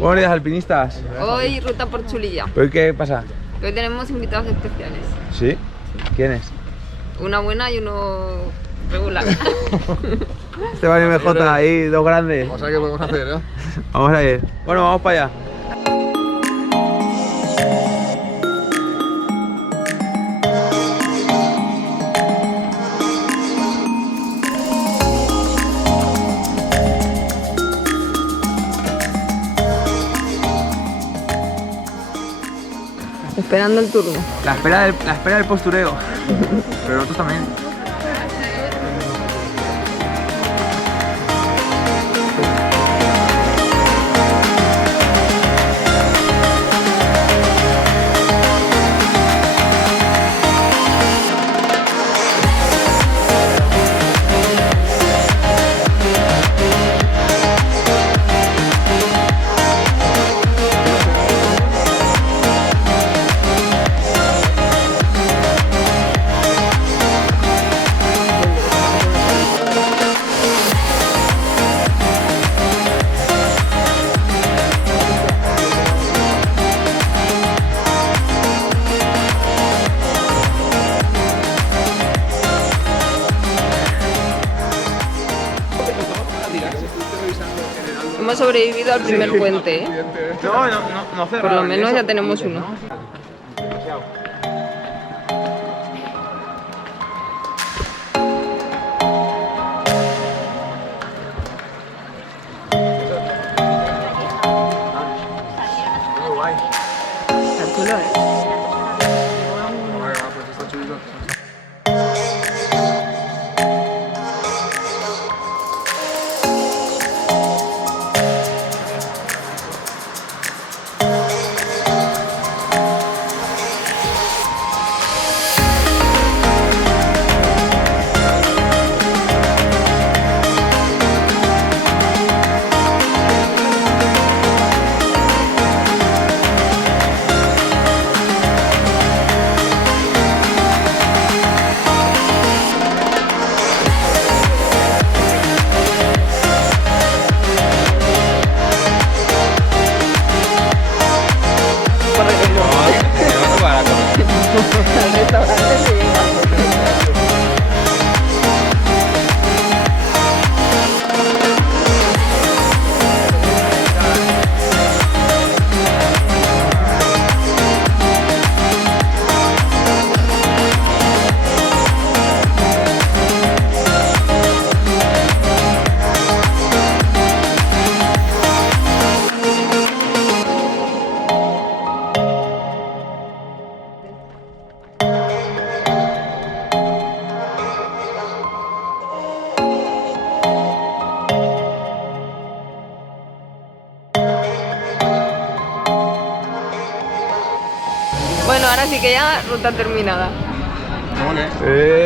Buenos días, alpinistas. Hoy ruta por Chulilla. ¿Pero qué pasa? Hoy tenemos invitados especiales. ¿Sí? ¿Quiénes? Una buena y uno regular. Esteban y MJ, ahí, dos grandes. Vamos a ver qué podemos hacer, ¿eh? Vamos a ir. Bueno, vamos para allá. Esperando el turno. La espera del postureo. Pero nosotros también. Hemos sobrevivido al primer puente, ¿eh? No Por lo menos ya tenemos uno. Está chulo, ¿eh? Pues está chulito. Al restaurante se llega. Bueno, ahora sí que ya ruta terminada. ¿Cómo que?